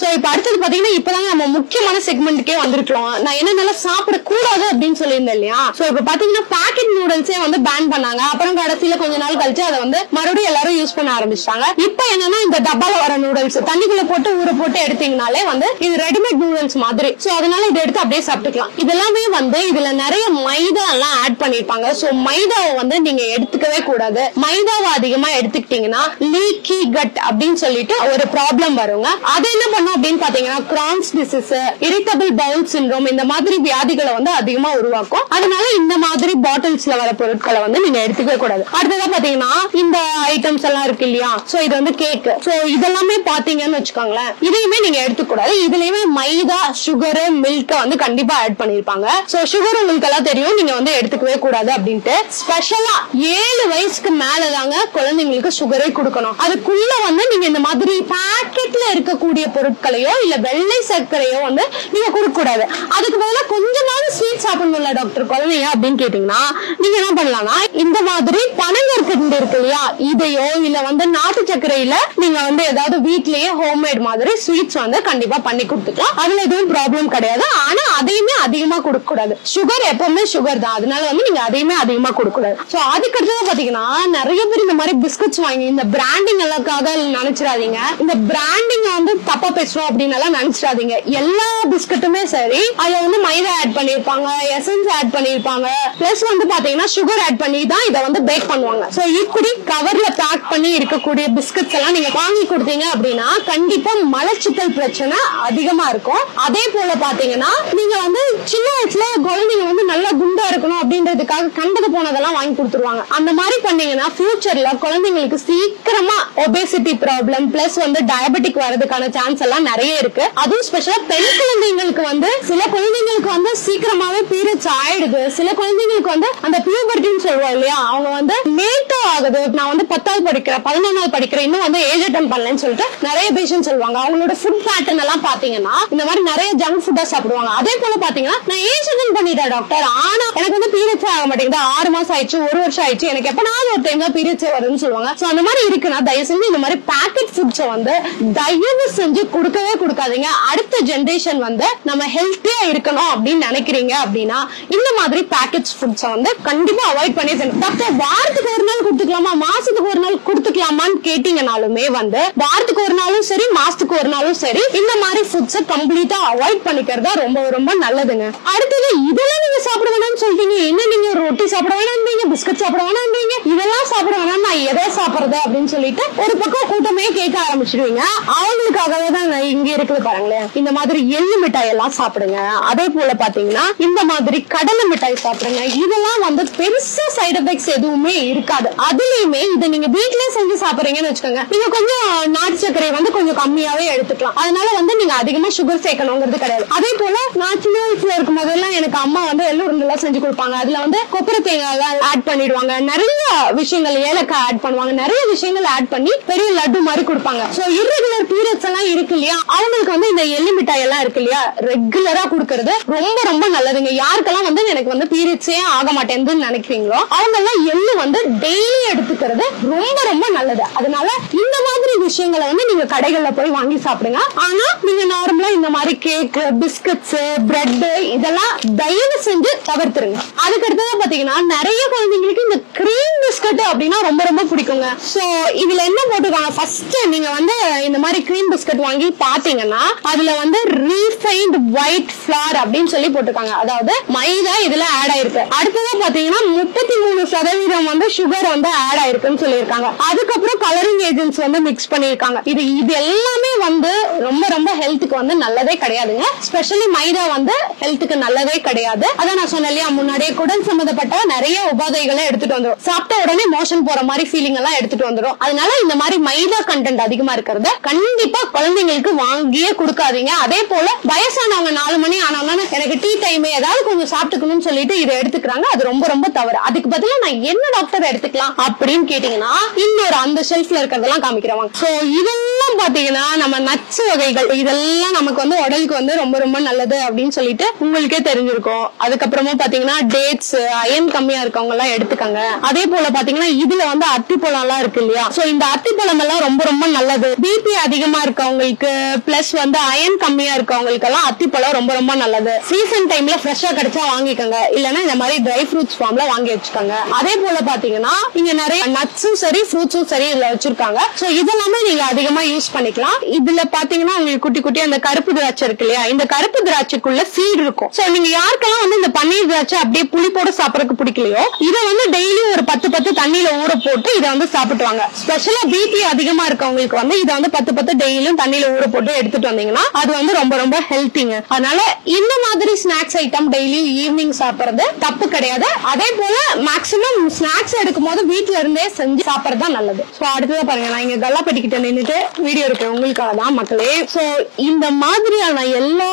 So இப்ப அடுத்தது பாத்தீங்கன்னா இப்பதான் நம்ம முக்கியமான செக்மெண்ட்டுக்கே வந்திருக்கோம். நான் என்னென்ன சாப்பிட கூடாது அப்படின்னு சொல்லியிருந்தேன் இல்லையா? சோ இப்ப பாத்தீங்கன்னா பாக்கெட் நூடுல்ஸே வந்து பேன் பண்ணாங்க. அப்புறம் கடைசியில கொஞ்ச நாள் கழிச்சு அதை வந்து மறுபடியும் எல்லாரும் யூஸ் பண்ண ஆரம்பிச்சிட்டாங்க. இப்ப என்னன்னா இந்த டப்பால வர நூடுல்ஸ் தண்ணிக்குள்ள போட்டு ஊற போட்டு எடுத்தீங்கனாலே வந்து இது ரெடிமேட் நூடுல்ஸ் மாதிரி. சோ அதனால இதை எடுத்து அப்படியே சாப்பிட்டுக்கலாம். இதெல்லாமே வந்து இதுல நிறைய மைதா எல்லாம் ஆட் பண்ணிருப்பாங்க. சோ மைதாவை வந்து நீங்க எடுத்துக்கவே கூடாது. மைதாவை அதிகமா எடுத்துக்கிட்டீங்கன்னா லீக்கி கட் அப்படின்னு சொல்லிட்டு ஒரு ப்ராப்ளம் வருங்க. அது என்ன பண்ணும் அப்படின்னு பாத்தீங்கன்னா Crohn's disease, irritable bowel syndrome இந்த மாதிரி வியாதிகளை வந்து அதிகமா உருவாக்கும். அதனால இந்த மாதிரி பாட்டில்ஸ்ல வர பொருட்களை வந்து நீங்க எடுத்துக்கவே கூடாது. அடுத்ததா பாத்தீங்கன்னா இந்த ஐட்டம்ஸ் எல்லாம் இருக்கு இல்லையா? சோ இது வந்து கேக். சோ இதெல்லாமே பாத்தீங்கன்னு வச்சுக்கோங்களேன், இதையுமே நீங்க எடுத்துக்கூடாது. இதுலயுமே மைதா, சுகர், மில்க் வந்து கண்டிப்பா ஆட் பண்ணிருப்பாங்க. சோ சுகர் உங்களுக்கு எல்லாம் தெரியும், நீங்க வந்து எடுத்துக்கவே கூடாது அப்படின்ட்டு. ஸ்பெஷலா 7 வயசுக்கு மேலதாங்க குழந்தைங்களுக்கு சுகரே கொடுக்கணும். அதுக்குள்ள வந்து நீங்க இந்த மாதிரி பாக்கெட்ல இருக்கக்கூடிய பொருட்களையோ இல்ல வெள்ளை சர்க்கரையோ வந்து நீங்க கொடுக்க கூடாது. அதுக்கு பதிலா கொஞ்சமாவது ஸ்வீட் சாப்பிடணும்ல டாக்டர் குழந்தைங்க அப்படின்னு கேட்டீங்கன்னா நீங்க என்ன பண்ணலாம்னா இந்த மாதிரி பனங்கற்கண்டு இருக்கு இல்லையா, இதையோ இல்ல வந்து நாட்டு சர்க்கரையில நீங்க வந்து ஏதாவது வீட்லயே ஹோம்மேட் மாதிரி ஸ்வீட்ஸ் வந்து கண்டிப்பா பண்ணி கொடுத்துக்கலாம். அதுல எதுவும் ப்ராப்ளம் கிடையாது. ஆனா அதையுமே அதிகமா கொடுக்க கூடாது. சுகர் எப்பவுமே சுகர் தான், அதனால வந்து நீங்க அதையுமே அதிகமா கொடுக்க கூடாது. சோ அதுக்கடுத்து பாத்தீங்கன்னா நிறைய பேர் இந்த மாதிரி பிஸ்கட்ஸ் வாங்கி இந்த பிராண்டிங் எல்லாக்காக நினைச்சிடாதீங்க. இந்த பிராண்டிங் வந்து தப்பா பேசுறோம் அப்படின்னு எல்லாம் நினைச்சிடாதீங்க. எல்லா பிஸ்கட்டுமே சரி அதுல வந்து மைதா ஆட் பண்ணிருப்பாங்க, எசன்ஸ் ஆட் பண்ணிருப்பாங்க, பிளஸ் வந்து பாத்தீங்கன்னா சுகர் ஆட் பண்ணி தான் இதை வந்து பேக் பண்ணுவாங்க. சோ இப்படி கவர்ல பேக் பண்ணி இருக்கக்கூடிய பிஸ்கட்ஸ் எல்லாம் நீங்க வாங்கி கொடுத்தீங்க அப்படின்னா கண்டிப்பா மலச்சிக்கல் பிரச்சனை அதிகமா இருக்கும். அதே போல பாத்தீங்கன்னா நீங்க வந்து சின்ன வயசுல குழந்தைங்க வந்து நல்லா குண்டா இருக்கணும் அப்படின்றதுக்காக கண்டது போனதெல்லாம் வாங்கி கொடுத்துருவாங்க. அந்த மாதிரி பண்ணீங்கன்னா ஃபியூச்சர்ல குழந்தைங்களுக்கு சீக்கிரமா ஒபேசிட்டி ப்ராப்ளம் பிளஸ் வந்து டயபெட்டிக் வரதுக்கான சான்ஸ் எல்லாம் நிறைய இருக்கு. அதுவும் ஸ்பெஷலா பெண் குழந்தைங்களுக்கு வந்து சில குழந்தைங்களுக்கு வந்து சீக்கிரமாவே பீரியட்ஸ் ஆயிடுது. சில குழந்தைங்களுக்கு வந்து அந்த பியூபர்ட்டின்னு சொல்லுவோம் இல்லையா, அவங்க வந்து லேட்டா ஆகுது. நான் வந்து 10வது படிக்கிறேன் 11வது படிக்கிறேன் இன்னும் வந்து ஏஜ் அட்டன் பண்ணலன்னு சொல்லிட்டு நிறைய பேஷண்ட் சொல்லுவாங்க. அவங்களோட ஃபுட் பேட்டர்ன் எல்லாம் பாத்தீங்கன்னா இந்த மாதிரி நிறைய ஜங்க் ஃபுட்டா சாப்பிடுவாங்க. அதே போல பாத்தீங்கன்னா நான் ஏஜ் அட்டன் பண்ணிட்டேன் டாக்டர், ஆனா எனக்கு வந்து பீரியட்ஸ் ஆக மாட்டேங்குது, 6 மாசம் ஆயிடுச்சு 1 வருஷம் ஆயிடுச்சு, எனக்கு எப்பனாவது ஒரு டைம் தான் பீரியட்ஸ் வருதுன்னு சொல்லுவாங்க. சோ அந்த மாதிரி இருக்குன்னா தயவு செஞ்சு இந்த மாதிரி பேக்கெட் ஃபுட்ஸ் வந்து தயவு செஞ்சு கொடுக்கவே கொடுக்காதீங்க. அடுத்த ஜெனரேஷன் வந்து நம்ம ஹெல்த்தியா இருக்கணும் அப்படின்னு நினைக்கிறீங்க அப்படின்னா இந்த மாதிரி பேக்கெட் ஃபுட்ஸ் வந்து கண்டிப்பா அவாய்ட் பண்ணி டாக்டர் வாரத்துக்கு ஒரு நாள் கொடுத்துக்கலாமா மாசத்துக்கு ஒரு நாள் கொடுத்துக்கலாமான்னு கேட்டீங்கனாலுமே வந்து வாரத்துக்கு ஒரு நாளும் சரி மாசத்துக்கு ஒரு நாளும் சரி இந்த மாதிரி ஃபுட்ஸ் கம்ப்ளீட்டா அவாய்ட் பண்ணிக்கிறதா ரொம்ப ரொம்ப நல்லதுங்க. அடுத்தது இதெல்லாம் நீங்க சாப்பிட வேணாம்னு சொல்றீங்க, என்ன நீங்க ரொட்டி சாப்பிட வேணாம்ன்றீங்க, பிஸ்கட் சாப்பிட வேணாம்ன்றீங்க, இதெல்லாம் சாப்பிட வேணாம், நான் எதை சாப்பிடுறது அப்படின்னு சொல்லிட்டு ஒரு பக்கம் கூட்டமே கேட்க ஆரம்பிச்சிடுவீங்க. அவங்களுக்காகவே தான் இங்க இருக்குது பாருங்களேன், இந்த மாதிரி எள்ளு மிட்டாய் எல்லாம் சாப்பிடுங்க. அதே போல பாத்தீங்கன்னா இந்த மாதிரி கடலை மிட்டாய் சாப்பிடுங்க. இதெல்லாம் வந்து பெருசா சைடு எஃபெக்ட்ஸ் எதுவுமே இருக்காது. அதுலயுமே இதை நீங்க வீட்லயே செஞ்சு சாப்பிடுறீங்கன்னு வச்சுக்கோங்க, நீங்க கொஞ்சம் நாட்டு சர்க்கரை வந்து கொஞ்சம் கம்மியாவே எடுத்துக்கலாம். அதனால வந்து நீங்க அதிகமா சுகர் சேர்க்கணுங்கிறது கிடையாது. அதே போல நான் சின்ன வயசுல இருக்கும் போதெல்லாம் எனக்கு அம்மா வந்து எள்ளு உருண்டெல்லாம் செஞ்சு கொடுப்பாங்க. அதுல வந்து கொப்பரை தேங்காய் ஆட் பண்ணிடுவாங்க, நிறைய விஷயங்கள் ஏலக்காய் ஆட் பண்ணுவாங்க, நிறைய விஷயங்கள் ஆட் பண்ணி பெரிய லட்டு மாதிரி கொடுப்பாங்க. சோ இர்ரெகுலர் பீரியட்ஸ் எல்லாம் இருக்கு இல்லையா, அவங்களுக்கு வந்து இந்த எள்ளு மிட்டாய் எல்லாம் இருக்கு இல்லையா ரெகுலரா கொடுக்கறது ரொம்ப ரொம்ப நல்லதுங்க. யாருக்கெல்லாம் வந்து எனக்கு வந்து பீரியட்ஸே ஆக மாட்டேங்குதுன்னு நினைக்கிறீங்களோ அவங்க எல்லாம் எள்ளு வந்து டெய்லி எடுத்துக்கிறது ரொம்ப ரொம்ப நல்லது. அதனால இந்த மாதிரி விஷயங்களை வந்து நீங்க கடைகள்ல போய் வாங்கி சாப்பிடுங்க. ஆனா நீங்க நார்மலா இந்த மாதிரி கேக், பிஸ்கட்ஸ், பிரெட் இதெல்லாம் தயவு செஞ்சு தவிர்த்துருங்க. அதுக்கு அடுத்தது பாத்தீங்கன்னா நிறைய குழந்தைங்களுக்கு இந்த கிரீம் பிஸ்கட் அப்படின்னா ரொம்ப ரொம்ப பிடிக்குங்க. சோ இதுல என்ன போட்டுருக்காங்க, ஃபர்ஸ்ட் நீங்க வந்து இந்த மாதிரி கிரீம் பிஸ்கட் வாங்கி பாத்தீங்கன்னா அதுல வந்து ரீஃபைன்ட் ஒயிட் ஃபிளார் அப்படின்னு சொல்லி போட்டுருக்காங்க. அதாவது மைதா இதுல ஆட் ஆயிருக்கு. அடுத்ததா பாத்தீங்கன்னா 33% வந்து சுகர் வந்து ஆட் ஆயிருக்குன்னு சொல்லியிருக்காங்க. அதுக்கப்புறம் கலரிங் ஏஜென்ட்ஸ் வந்து மிக்ஸ் பண்ணிருக்காங்க. இது எல்லாமே வந்து ரொம்ப ரொம்ப ஹெல்த்துக்கு வந்து நல்லதே கிடையாதுங்க. ஸ்பெஷலி மைதா வந்து ஹெல்த்துக்கு நல்லதே கிடையாது. அதான் நான் சொன்னேன் இல்லையா முன்னாடியே, குடல் சம்பந்தப்பட்ட நிறைய உபாதைகளை எடுத்துட்டு வந்துடும். சாப்பிட்ட உடனே மோஷன் போற மாதிரி ஃபீலிங் எல்லாம் எடுத்துட்டு வந்துடும். அதனால இந்த மாதிரி மைதா கண்டென்ட் அதிகமா இருக்கிறத கண்டிப்பா குழந்தைங்களுக்கு வாங்கியே கொடுக்காதீங்க. அதே போல வயசானவங்க 4 மணி ஆனவங்க எனக்கு டீ டைம் ஏதாவது கொஞ்சம் சாப்பிட்டுக்கணும்னு சொல்லிட்டு இதை எடுத்துக்கிறாங்க. அது ரொம்ப ரொம்ப தவறு. அதுக்கு பதிலா நான் என்ன டாக்டர் எடுத்துக்கலாம் அப்படின்னு கேட்டீங்கன்னா இன்னொரு அந்த ஷெல்ஃப்ல இருக்கிறதெல்லாம் காமிக்கிறவாங்க. சோ இதெல்லாம் பாத்தீங்கன்னா நம்ம நட்ஸ் வகைகள் இதெல்லாம் நமக்கு வந்து உடலுக்கு வந்து ரொம்ப ரொம்ப நல்லது அப்படின்னு சொல்லிட்டு உங்களுக்கே தெரிஞ்சிருக்கும். அதுக்கப்புறமா பாத்தீங்கன்னா டேட்ஸ் அயன் கம்மியா இருக்கவங்க எல்லாம் எடுத்துக்கங்க. அதே போல பாத்தீங்கன்னா இதுல வந்து அத்திப்பழம் எல்லாம் இருக்கு இல்லையா, சோ இந்த அத்திப்பழம் எல்லாம் ரொம்ப ரொம்ப நல்லது. பிபி அதிகமா இருக்கவங்களுக்கு பிளஸ் வந்து அயன் கம்மியா இருக்கவங்களுக்கு எல்லாம் அத்திப்பழம் ரொம்ப ரொம்ப நல்லது. சீசன் டைம்ல ஃப்ரெஷ்ஷா கிடைச்சா வாங்கிக்கோங்க, இல்லன்னா இந்த மாதிரி ட்ரை ஃப்ரூட்ஸ் ஃபார்ம்ல வாங்கி வச்சுக்கோங்க. அதே போல பாத்தீங்கன்னா இங்க நிறைய நட்ஸும் சரி ஃப்ரூட்ஸும் சரி இதுல வச்சிருக்காங்க. சோ இதெல்லாமே நீங்க அதிகமா யூஸ் பண்ணிக்கலாம். இதுல பாத்தீங்கன்னா உங்களுக்கு குட்டி குட்டி அந்த கருப்பு திராட்சை இருக்கு இல்லையா, இந்த கருப்பு திராட்சைக்குள்ள சீட் இருக்கும். சோ நீங்க யாருக்கெல்லாம் வந்து இந்த பன்னீர் திராட்சை அப்படியே புளிப்போட சாப்பிடறதுக்கு பிடிக்கலையோ இதை வந்து டெய்லி ஒரு 10 தண்ணியில ஊற போட்டு இதை வந்து சாப்பிட்டுவாங்க. ஸ்பெஷலா பிபி அதிகமா இருக்கவங்களுக்கு வந்து இதை வந்து 10 டெய்லியும் தண்ணியில ஊற போட்டு எடுத்துட்டு வந்தீங்கன்னா அது வந்து ரொம்ப ரொம்ப ஹெல்த்திங்க. அதனால இந்த மாதிரி ஸ்நாக்ஸ் ஐட்டம் டெய்லி ஈவினிங் சாப்பிடுறது தப்பு கிடையாது. அதே போல மேக்சிமம் ஸ்நாக்ஸ் எடுக்கும் போது வீட்டுல இருந்தே செஞ்சு சாப்பிடுறது தான் நல்லது. சோ அடுத்ததான் பாருங்க, நான் இங்க கல்லாப்பட்டிக்கிட்ட நின்னுட்டு வீடியோ எடுக்கிறேன் உங்களுக்காக தான் மக்களே. சோ இந்த மாதிரியான எல்லா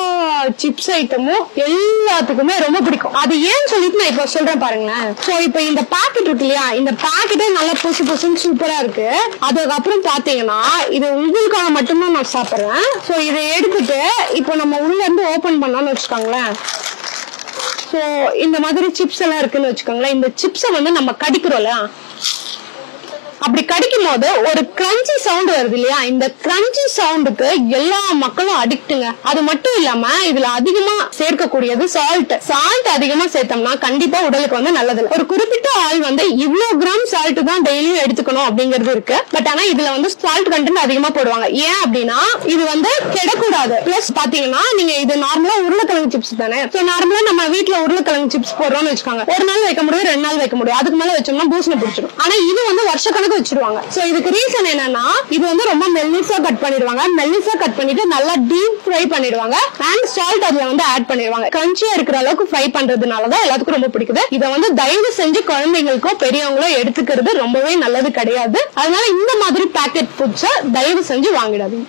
சிப்ஸ் ஐட்டமும் எல்லாத்துக்குமே ரொம்ப பிடிக்கும். அது ஏன்னு சொல்லிட்டு நான் இப்ப சொல்றேன் பாருங்களேன். சோ இப்ப இந்த பாக்கெட் இருக்கு இல்லையா, இந்த பாக்கெட்டே நல்லா புசு புசுன்னு சூப்பரா இருக்கு. அதுக்கப்புறம் பாத்தீங்கன்னா இது உங்களுக்காக மட்டும்தான் நான் சாப்பிடுறேன். சோ இதை எடுத்துட்டு இப்போ நம்ம உள்ள இருந்து ஓபன் பண்ணோம்னு வச்சுக்கோங்களேன். சோ இந்த மாதிரி சிப்ஸ் எல்லாம் இருக்குன்னு வச்சுக்கோங்களேன். இந்த சிப்ஸை வந்து நம்ம கடிக்கிறோம்ல, அப்படி கடிக்கும் போது ஒரு கிரன்ச்சி சவுண்ட் வருது இல்லையா, இந்த கிரன்ச்சி சவுண்டுக்கு எல்லா மக்களும் அடிக்ட்டுங்க. அது மட்டும் இல்லாம இதுல அதிகமா சேர்க்கக்கூடியது சால்ட். சால்ட் அதிகமா சேர்த்தோம்னா கண்டிப்பா உடலுக்கு வந்து நல்லது. ஒரு குறிப்பிட்ட ஆள் வந்து இவ்வளவு கிராம் சால்ட் தான் டெய்லியும் எடுத்துக்கணும் அப்படிங்கிறது இருக்கு. பட் ஆனா இதுல வந்து சால்ட் கண்டென்ட் அதிகமா போடுவாங்க. ஏன் அப்படின்னா இது வந்து கெடக்கூடாது. பிளஸ் பாத்தீங்கன்னா நீங்க இது நார்மலா உருளைக்கிழங்கு சிப்ஸ் தானே. சோ நார்மலா நம்ம வீட்டுல உருளைக்கிழங்கு சிப்ஸ் போடுறோம்னு வச்சுக்கோங்க, ஒரு நாள் வைக்க முடியும், 2 நாள் வைக்க முடியும், அதுக்கு மேல வச்சோம்னா பூசணி பிடிச்சிடும். ஆனா இது வந்து வருஷக்கணக்கு வச்சிருவாங்க. சோ இதுக்கு ரீசன் என்னன்னா இது வந்து ரொம்ப மெல்லிசா கட் பண்ணிடுவாங்க. மெல்லிசா கட் பண்ணிட்டு நல்லா டீப் ஃப்ரை பண்ணிடுவாங்க. அண்ட் சால்ட் அதுல வந்து ஆட் பண்ணிடுவாங்க. கிரன்ச்சியா இருக்கிற அளவுக்கு ஃப்ரை பண்றதுனாலதான் எல்லாத்துக்கும் ரொம்ப பிடிக்குது. இதை வந்து தயவு செஞ்சு குழந்தைங்களுக்கோ பெரியவங்களோ எடுத்துக்கிறது ரொம்பவே நல்லது கிடையாது. அதனால இந்த மாதிரி பேக்கெட் ஃபுட்ஸை தயவு செஞ்சு வாங்கிடாதீங்க.